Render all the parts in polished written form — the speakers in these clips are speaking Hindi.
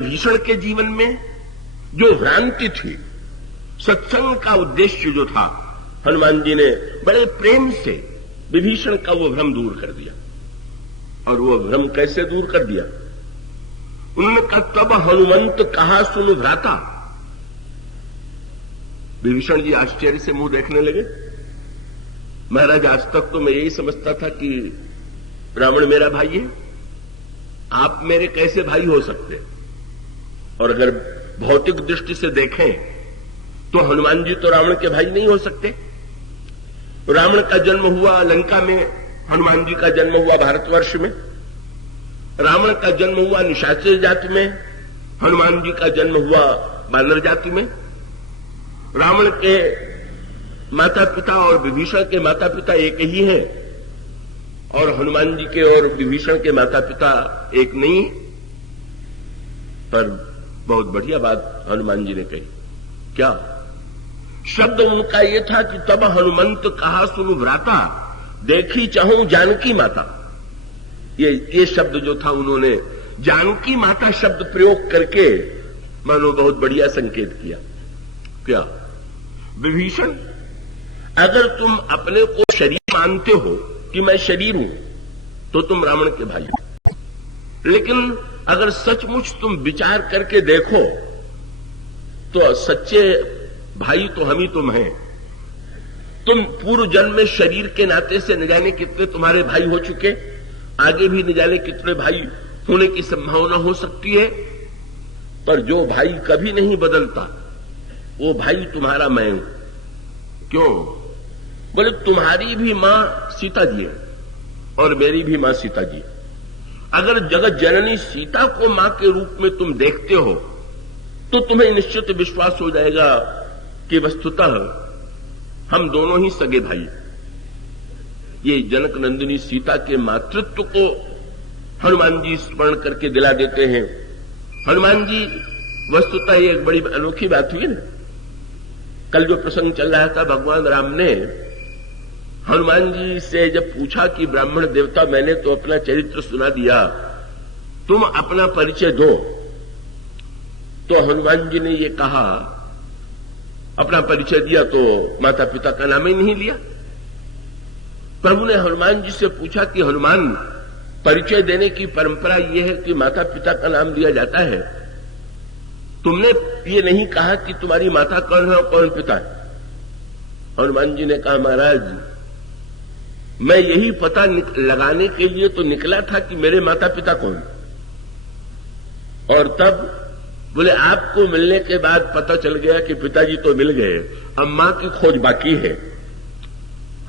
भीषण के जीवन में जो भ्रांति थी, सत्संग का उद्देश्य जो था, हनुमान जी ने बड़े प्रेम से विभीषण का वो भ्रम दूर कर दिया। और वो भ्रम कैसे दूर कर दिया? उन्होंने कहा, तब हनुमंत कहा सुन भ्राता। विभीषण जी आश्चर्य से मुंह देखने लगे। महाराज, आज तक तो मैं यही समझता था कि रावण मेरा भाई है, आप मेरे कैसे भाई हो सकते? और अगर भौतिक दृष्टि से देखें तो हनुमान जी तो रावण के भाई नहीं हो सकते। रावण का जन्म हुआ लंका में, हनुमान जी का जन्म हुआ भारतवर्ष में। रावण का जन्म हुआ निशाचर जाति में, हनुमान जी का जन्म हुआ बानर जाति में। रावण के माता पिता और विभीषण के माता पिता एक ही है, और हनुमान जी के और विभीषण के माता पिता एक नहीं। पर बहुत बढ़िया बात हनुमान जी ने कही। क्या शब्द उनका यह था कि तब हनुमंत कहा सुनु भ्राता, देखी चाहूं जानकी माता। ये शब्द जो था, उन्होंने जानकी माता शब्द प्रयोग करके मानो बहुत बढ़िया संकेत किया। क्या विभीषण, अगर तुम अपने को शरीर मानते हो कि मैं शरीर हूं, तो तुम रावण के भाई हो। लेकिन अगर सचमुच तुम विचार करके देखो तो सच्चे भाई तो हम ही तुम हैं। तुम पूर्व जन्म में शरीर के नाते से न जाने कितने तुम्हारे भाई हो चुके, आगे भी न जाने कितने भाई होने की संभावना हो सकती है। पर जो भाई कभी नहीं बदलता, वो भाई तुम्हारा मैं हूं। क्यों? बोले, तुम्हारी भी मां सीता जी है और मेरी भी मां सीता जी है। अगर जगत जननी सीता को मां के रूप में तुम देखते हो, तो तुम्हें निश्चित विश्वास हो जाएगा कि वस्तुतः हम दोनों ही सगे भाई। ये जनक नंदिनी सीता के मातृत्व को हनुमान जी स्मरण करके दिला देते हैं। हनुमान जी, वस्तुतः ये एक बड़ी अनोखी बात हुई ना। कल जो प्रसंग चल रहा था, भगवान राम ने हनुमान जी से जब पूछा कि ब्राह्मण देवता, मैंने तो अपना चरित्र सुना दिया, तुम अपना परिचय दो। तो हनुमान जी ने ये कहा, अपना परिचय दिया तो माता पिता का नाम ही नहीं लिया। प्रभु ने हनुमान जी से पूछा कि हनुमान, परिचय देने की परंपरा यह है कि माता पिता का नाम लिया जाता है, तुमने ये नहीं कहा कि तुम्हारी माता कौन है और कौन पिता है। हनुमान जी ने कहा, महाराज, मैं यही पता लगाने के लिए तो निकला था कि मेरे माता पिता कौन। और तब बोले, आपको मिलने के बाद पता चल गया कि पिताजी तो मिल गए, अब मां की खोज बाकी है।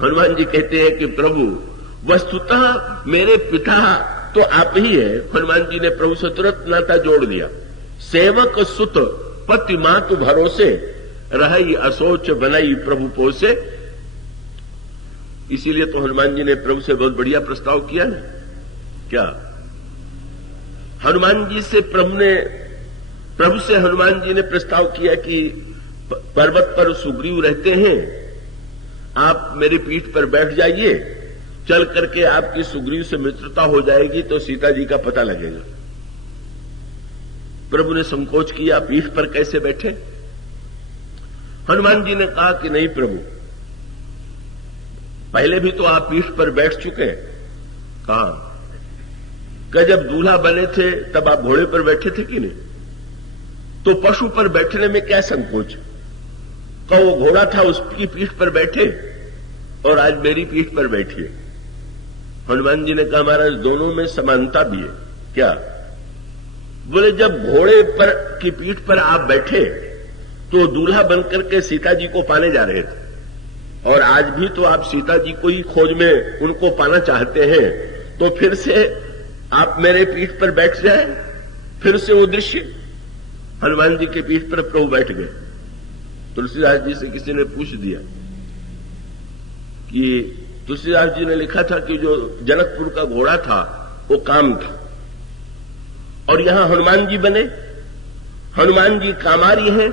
हनुमान जी कहते हैं कि प्रभु, वस्तुतः मेरे पिता तो आप ही है। हनुमान जी ने प्रभु से तुरंत नाता जोड़ दिया। सेवक सुत पति मातु भरोसे, रही असोच बनाई प्रभु पोसे। इसीलिए तो हनुमान जी ने प्रभु से बहुत बढ़िया प्रस्ताव किया ना। क्या हनुमान जी से प्रभु से हनुमान जी ने प्रस्ताव किया कि पर्वत पर सुग्रीव रहते हैं, आप मेरी पीठ पर बैठ जाइए, चल करके आपकी सुग्रीव से मित्रता हो जाएगी तो सीता जी का पता लगेगा। प्रभु ने संकोच किया, पीठ पर कैसे बैठे? हनुमान जी ने कहा कि नहीं प्रभु, पहले भी तो आप पीठ पर बैठ चुके हैं। कहा कि जब दूल्हा बने थे तब आप घोड़े पर बैठे थे कि नहीं? तो पशु पर बैठने में क्या संकोच? का वो घोड़ा था, उसकी पीठ पर बैठे, और आज मेरी पीठ पर बैठिए। हनुमान जी ने कहा, महाराज, दोनों में समानता भी है। क्या? बोले, जब घोड़े पर की पीठ पर आप बैठे तो दूल्हा बनकर के सीता जी को पाने जा रहे थे, और आज भी तो आप सीता जी को ही खोज में उनको पाना चाहते हैं। तो फिर से आप मेरे पीठ पर बैठ जाए, फिर से वो दृश्य। हनुमान जी के पीठ पर प्रभु बैठ गए। तुलसीदास जी से किसी ने पूछ दिया कि तुलसीदास जी ने लिखा था कि जो जनकपुर का घोड़ा था वो काम था, और यहां हनुमान जी बने, हनुमान जी कामारी हैं।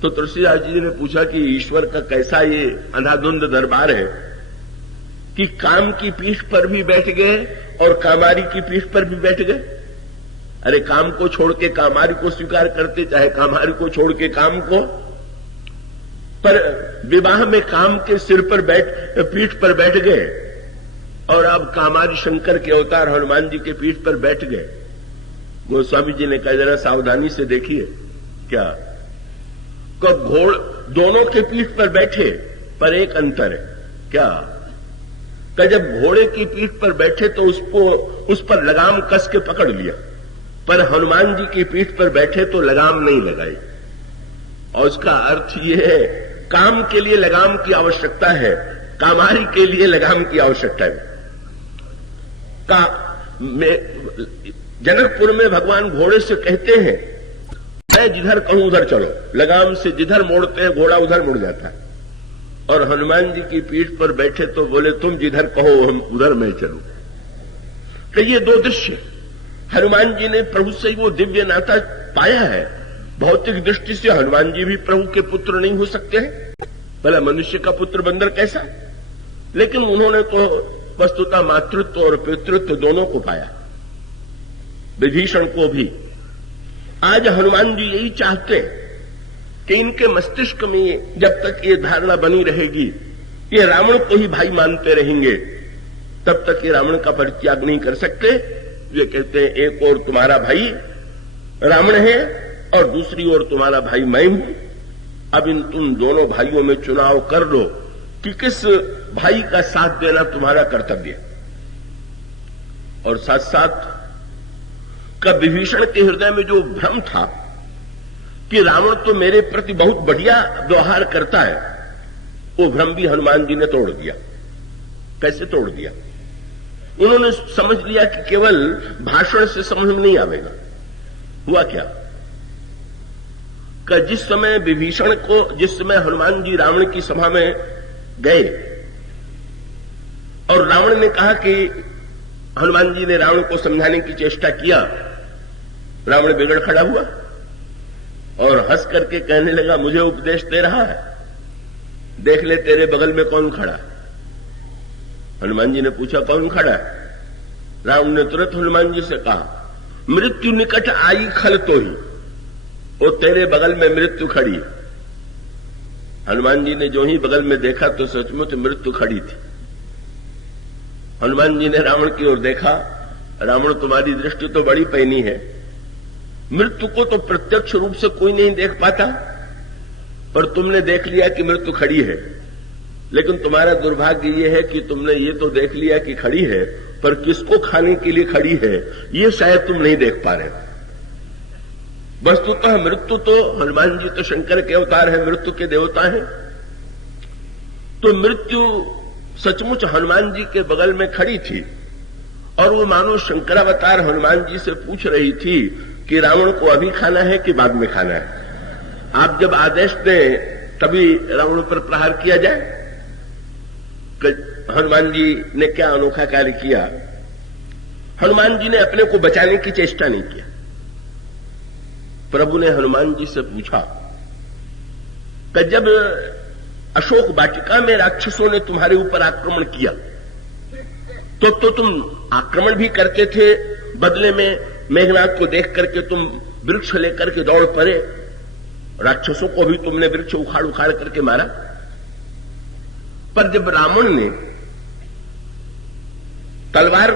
तो तुलसीदास जी ने पूछा कि ईश्वर का कैसा ये अंधाधुंध दरबार है कि काम की पीठ पर भी बैठ गए और कामारी की पीठ पर भी बैठ गए। अरे काम को छोड़ के कामारी को स्वीकार करते, चाहे कामारी को छोड़ के काम को। पर विवाह में काम के सिर पर पीठ पर बैठ गए और अब कामारी शंकर के अवतार हनुमान जी के पीठ पर बैठ गए। गोस्वामी जी ने कहा जरा सावधानी से देखिए, क्या कब घोड़ दोनों के पीठ पर बैठे, पर एक अंतर है। क्या कि जब घोड़े की पीठ पर बैठे तो उस पर लगाम कस के पकड़ लिया, पर हनुमान जी की पीठ पर बैठे तो लगाम नहीं लगाई। और उसका अर्थ यह है, काम के लिए लगाम की आवश्यकता है, कामारी के लिए लगाम की आवश्यकता है। जनकपुर में भगवान घोड़े से कहते हैं, मैं जिधर कहूं उधर चलो, लगाम से जिधर मोड़ते हैं घोड़ा उधर मुड़ जाता है। और हनुमान जी की पीठ पर बैठे तो बोले तुम जिधर कहो हम उधर मैं चलूं। तो ये दो दृश्य, हनुमान जी ने प्रभु से वो दिव्य नाता पाया है। भौतिक दृष्टि से हनुमान जी भी प्रभु के पुत्र नहीं हो सकते हैं, भला मनुष्य का पुत्र बंदर कैसा, लेकिन उन्होंने तो वस्तुतः मातृत्व और पितृत्व दोनों को पाया, विभीषण को भी। आज हनुमान जी यही चाहते हैं कि इनके मस्तिष्क में जब तक ये धारणा बनी रहेगी, ये रावण को ही भाई मानते रहेंगे, तब तक ये रावण का परित्याग नहीं कर सकते। ये कहते हैं एक और तुम्हारा भाई रावण है और दूसरी ओर तुम्हारा भाई मैं हूं। अब इन तुम दोनों भाइयों में चुनाव कर लो कि किस भाई का साथ देना तुम्हारा कर्तव्य। और साथ साथ का विभीषण के हृदय में जो भ्रम था कि रावण तो मेरे प्रति बहुत बढ़िया व्यवहार करता है, वो भ्रम भी हनुमान जी ने तोड़ दिया। कैसे तोड़ दिया? उन्होंने समझ लिया कि केवल भाषण से समझ में नहीं आवेगा। हुआ क्या कि जिस समय हनुमान जी रावण की सभा में गए और रावण ने कहा कि हनुमान जी ने रावण को समझाने की चेष्टा किया, रावण बिगड़ खड़ा हुआ और हंस करके कहने लगा मुझे उपदेश दे रहा है, देख ले तेरे बगल में कौन खड़ा है। हनुमान जी ने पूछा कौन खड़ा है? रावण ने तुरंत हनुमान जी से कहा मृत्यु निकट आई खल तो ही, वो तेरे बगल में मृत्यु खड़ी है। हनुमान जी ने जो ही बगल में देखा तो सचमुच मृत्यु खड़ी थी। हनुमान जी ने रावण की ओर देखा, रावण तुम्हारी दृष्टि तो बड़ी पैनी है, मृत्यु को तो प्रत्यक्ष रूप से कोई नहीं देख पाता, पर तुमने देख लिया कि मृत्यु खड़ी है। लेकिन तुम्हारा दुर्भाग्य यह है कि तुमने ये तो देख लिया कि खड़ी है, पर किसको खाने के लिए खड़ी है ये शायद तुम नहीं देख पा रहे। वस्तुतः मृत्यु तो हनुमान जी तो शंकर के अवतार है, मृत्यु के देवता हैं, तो मृत्यु सचमुच हनुमान जी के बगल में खड़ी थी और वो मानो शंकरावतार हनुमान जी से पूछ रही थी कि रावण को अभी खाना है कि बाद में खाना है। आप जब आदेश दें तभी रावण पर प्रहार किया जाए। हनुमान जी ने क्या अनोखा कार्य किया, हनुमान जी ने अपने को बचाने की चेष्टा नहीं किया। प्रभु ने हनुमान जी से पूछा कि जब अशोक वाटिका में राक्षसों ने तुम्हारे ऊपर आक्रमण किया तो तुम आक्रमण भी करते थे, बदले में मेघनाथ को देख करके तुम वृक्ष लेकर के दौड़ पड़े, राक्षसों को भी तुमने वृक्ष उखाड़ उखाड़ करके मारा। पर जब रावण ने तलवार,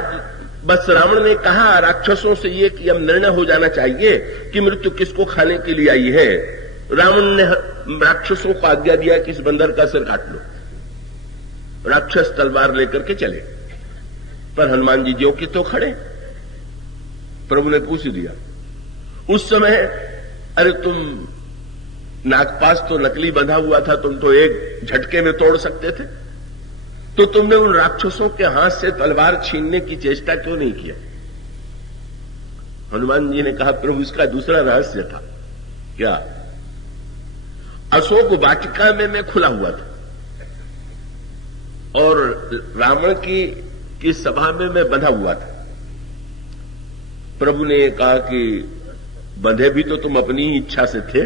बस रावण ने कहा राक्षसों से ये कि अब निर्णय हो जाना चाहिए कि मृत्यु किसको खाने के लिए आई है, रावण ने राक्षसों को आज्ञा दिया कि इस बंदर का सिर काट लो। राक्षस तलवार लेकर के चले, पर हनुमान जी ज्यों के तो खड़े। प्रभु ने पूछ दिया उस समय, अरे तुम नागपास तो नकली बंधा हुआ था, तुम तो एक झटके में तोड़ सकते थे, तो तुमने उन राक्षसों के हाथ से तलवार छीनने की चेष्टा क्यों नहीं किया? हनुमान जी ने कहा प्रभु इसका दूसरा रहस्य था। क्या? अशोक वाटिका में मैं खुला हुआ था और रावण की सभा में मैं बंधा हुआ था। प्रभु ने कहा कि बंधे भी तो तुम अपनी ही इच्छा से थे।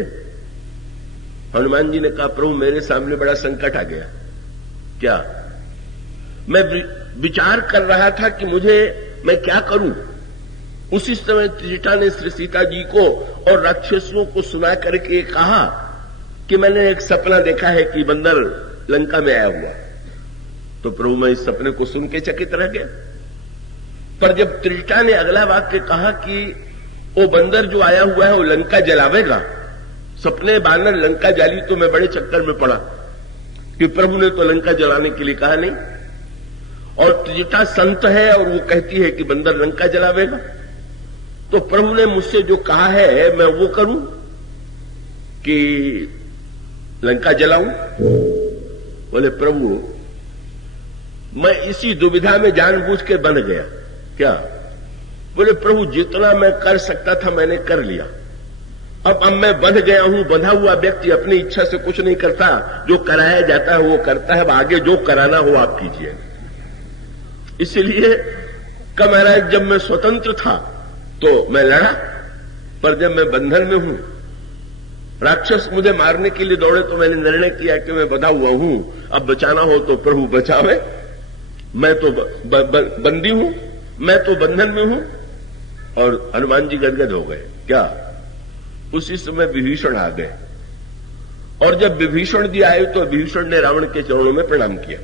हनुमान जी ने कहा प्रभु मेरे सामने बड़ा संकट आ गया। क्या? मैं विचार कर रहा था कि मैं क्या करूं। उसी समय त्रिजटा ने श्री सीता जी को और राक्षसों को सुना करके कहा कि मैंने एक सपना देखा है कि बंदर लंका में आया हुआ। तो प्रभु मैं इस सपने को सुन के चकित रह गया। पर जब त्रिजटा ने अगला वाक्य कहा कि वो बंदर जो आया हुआ है वो लंका जलावेगा, सपने बानर लंका जाली, तो मैं बड़े चक्कर में पड़ा कि प्रभु ने तो लंका जलाने के लिए कहा नहीं, और त्रिजटा संत है और वो कहती है कि बंदर लंका जलावेगा। तो प्रभु ने मुझसे जो कहा है मैं वो करूं कि लंका जलाऊं? बोले प्रभु मैं इसी दुविधा में जानबूझ के बंध गया। क्या? बोले प्रभु जितना मैं कर सकता था मैंने कर लिया, अब मैं बंध गया हूं। बंधा हुआ व्यक्ति अपनी इच्छा से कुछ नहीं करता, जो कराया जाता है वो करता है। अब आगे जो कराना हो आप कीजिए। इसलिए कब महाराज जब मैं स्वतंत्र था तो मैं लड़ा, पर जब मैं बंधन में हूं, राक्षस मुझे मारने के लिए दौड़े तो मैंने निर्णय किया कि मैं बंधा हुआ हूं, अब बचाना हो तो प्रभु बचावे। मैं तो बंदी हूं, मैं तो बंधन में हूं। और हनुमान जी गदगद हो गए। क्या? उसी समय विभीषण आ गए, और जब विभीषण जी आए तो विभीषण ने रावण के चरणों में प्रणाम किया,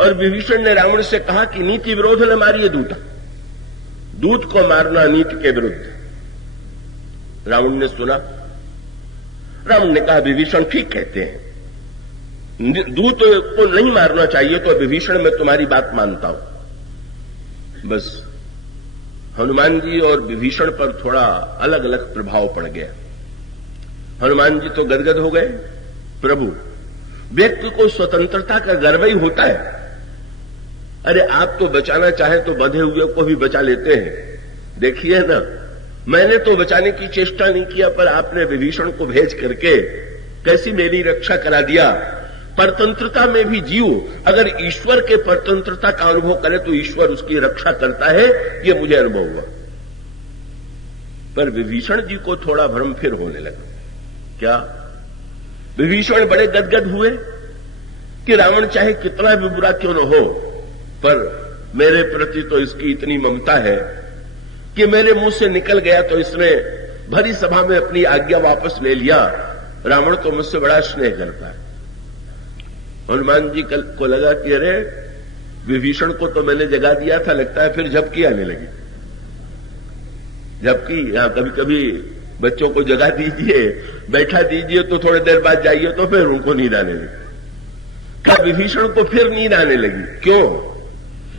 और विभीषण ने रावण से कहा कि नीति विरोध न मारिए दूता, दूत को मारना नीति के विरुद्ध। रावण ने सुना, रावण ने कहा विभीषण ठीक कहते हैं, दूत को नहीं मारना चाहिए, तो विभीषण मैं तुम्हारी बात मानता हूं। बस हनुमान जी और विभीषण पर थोड़ा अलग अलग प्रभाव पड़ गया। हनुमान जी तो गदगद हो गए। प्रभु व्यक्ति को स्वतंत्रता का गर्व ही होता है। अरे आप तो बचाना चाहे तो बंधे हुए को भी बचा लेते हैं। देखिए ना, मैंने तो बचाने की चेष्टा नहीं किया, पर आपने विभीषण को भेज करके कैसी मेरी रक्षा करा दिया। परतंत्रता में भी जीव अगर ईश्वर के परतंत्रता का अनुभव करे तो ईश्वर उसकी रक्षा करता है, ये मुझे अनुभव हुआ। पर विभीषण जी को थोड़ा भ्रम फिर होने लगा। क्या? विभीषण बड़े गदगद हुए कि रावण चाहे कितना भी बुरा क्यों न हो, पर मेरे प्रति तो इसकी इतनी ममता है कि मेरे मुंह से निकल गया तो इसने भरी सभा में अपनी आज्ञा वापस ले लिया। रावण तो मुझसे बड़ा स्नेह करता है। हनुमान जी को लगा कि अरे विभीषण को तो मैंने जगा दिया था, लगता है फिर झपकी आने लगी। झपकी, यहां कभी कभी बच्चों को जगा दीजिए, बैठा दीजिए तो थोड़ी देर बाद जाइए तो फिर उनको नींद आने लगी। क्या विभीषण को फिर नींद आने लगी? क्यों?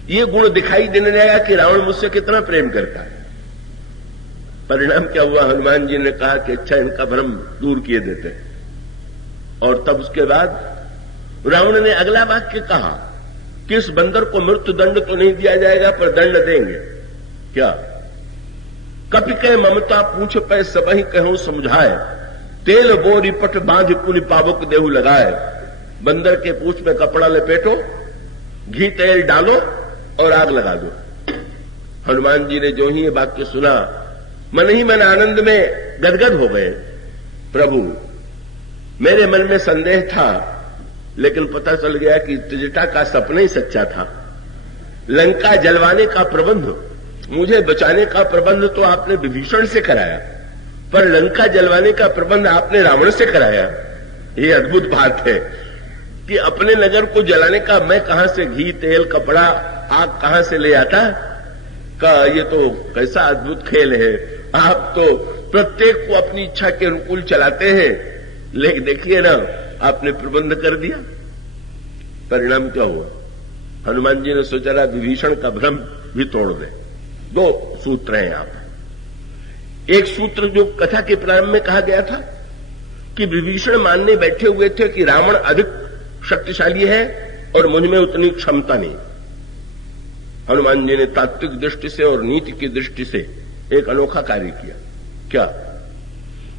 ये गुण दिखाई देने लगा कि रावण मुझसे कितना प्रेम करता है। परिणाम क्या हुआ? हनुमान जी ने कहा कि अच्छा इनका भ्रम दूर किए देते हैं। और तब उसके बाद रावण ने अगला वाक्य कहा कि इस बंदर को मृत्यु दंड तो नहीं दिया जाएगा, पर दंड देंगे। क्या? कपि कह ममता पूछ पे सबही कहूं समझाए, तेल बोरी पट बांध पुनि पावक देहु लगाए। बंदर के पूछ में कपड़ा लपेटो, घी तेल डालो और आग लगा दो। हनुमान जी ने जो ही ये वाक्य सुना, मन ही मन आनंद में गदगद हो गए। प्रभु मेरे मन में संदेह था, लेकिन पता चल गया कि त्रिजटा का सपना ही सच्चा था। लंका जलवाने का प्रबंध, मुझे बचाने का प्रबंध तो आपने विभीषण से कराया, पर लंका जलवाने का प्रबंध आपने रावण से कराया। ये अद्भुत बात है कि अपने नगर को जलाने का मैं कहां से घी तेल कपड़ा आग कहां से ले आता का? ये तो कैसा अद्भुत खेल है। आप तो प्रत्येक को अपनी इच्छा के अनुकूल चलाते हैं, लेकिन देखिए ना, आपने प्रबंध कर दिया। परिणाम क्या हुआ? हनुमान जी ने सोचा विभीषण का भ्रम भी तोड़ दे। दो सूत्र हैं यहां पर। एक सूत्र जो कथा के प्रारंभ में कहा गया था कि विभीषण मानने बैठे हुए थे कि रावण अधिक शक्तिशाली है और मुझ में उतनी क्षमता नहीं। हनुमान जी ने तात्विक दृष्टि से और नीति की दृष्टि से एक अनोखा कार्य किया। क्या?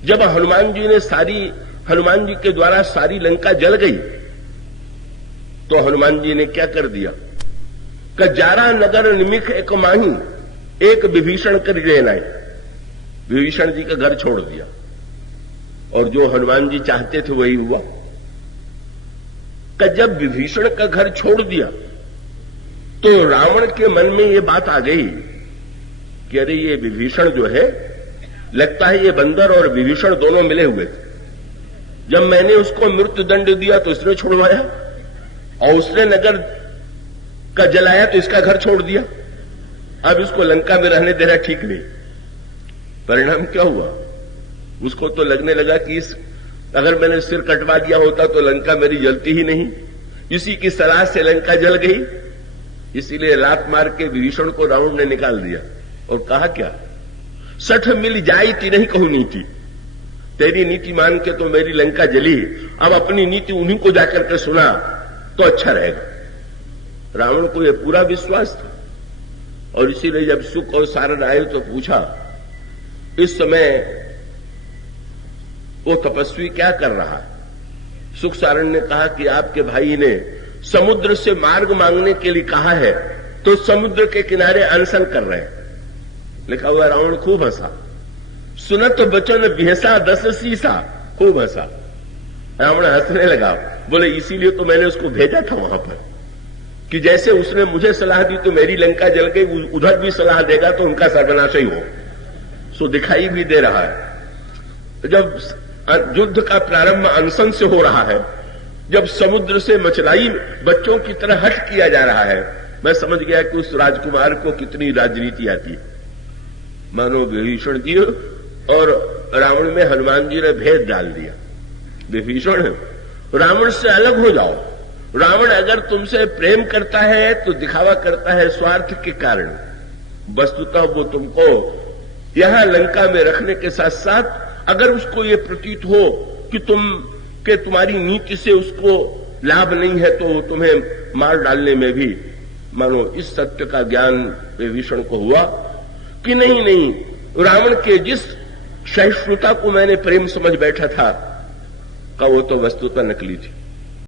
जब हनुमान जी के द्वारा सारी लंका जल गई तो हनुमान जी ने क्या कर दिया? जारा नगर निमिख एक माही, एक विभीषण कर लेना। विभीषण जी का घर छोड़ दिया, और जो हनुमान जी चाहते थे वही हुआ। जब विभीषण का घर छोड़ दिया तो रावण के मन में ये बात आ गई कि अरे ये विभीषण जो है, लगता है ये बंदर और विभीषण दोनों मिले हुए थे। जब मैंने उसको मृत्यु दंड दिया तो इसने छुड़वाया, और उसने नगर का जलाया तो इसका घर छोड़ दिया। अब इसको लंका में रहने देना ठीक नहीं। परिणाम क्या हुआ? उसको तो लगने लगा कि अगर मैंने सिर कटवा दिया होता तो लंका मेरी जलती ही नहीं। इसी की सलाह से लंका जल गई। इसीलिए लात मार के विभीषण को रावण ने निकाल दिया और कहा क्या, 60 मिल जाई ती नहीं कहूं नीति। तेरी नीति मान के तो मेरी लंका जली, अब अपनी नीति उन्हीं को जाकर के सुना तो अच्छा रहेगा। रावण को यह पूरा विश्वास था। और इसीलिए जब सुख और सारण आए तो पूछा, इस समय वो तपस्वी क्या कर रहा है? सुख सारण ने कहा कि आपके भाई ने समुद्र से मार्ग मांगने के लिए कहा है, तो समुद्र के किनारे अनशन कर रहे हैं। लिखा हुआ रावण खूब हंसा। सुनत बचन बिहसा 10 सीसा, खूब हंसा। रावण हंसने लगा, बोले इसीलिए तो मैंने उसको भेजा था वहां पर, कि जैसे उसने मुझे सलाह दी तो मेरी लंका जल गई, उधर भी सलाह देगा तो उनका सर्वनाश ही हो। सो दिखाई भी दे रहा है। जब युद्ध का प्रारंभ अनशन से हो रहा है, जब समुद्र से मछलाई बच्चों की तरह हट किया जा रहा है, मैं समझ गया कि उस राजकुमार को कितनी राजनीति आती है। मानो विभीषण जी और रावण में हनुमान जी ने भेद डाल दिया। विभीषण, रावण से अलग हो जाओ। रावण अगर तुमसे प्रेम करता है तो दिखावा करता है स्वार्थ के कारण। वस्तुतः वो तुमको यहां लंका में रखने के साथ साथ अगर उसको ये प्रतीत हो कि तुम्हारी नीति से उसको लाभ नहीं है तो तुम्हें मार डालने में भी, मानो इस सत्य का ज्ञान विभीषण को हुआ कि नहीं, रावण के जिस सहिष्णुता को मैंने प्रेम समझ बैठा था का वो तो वस्तुतः नकली थी।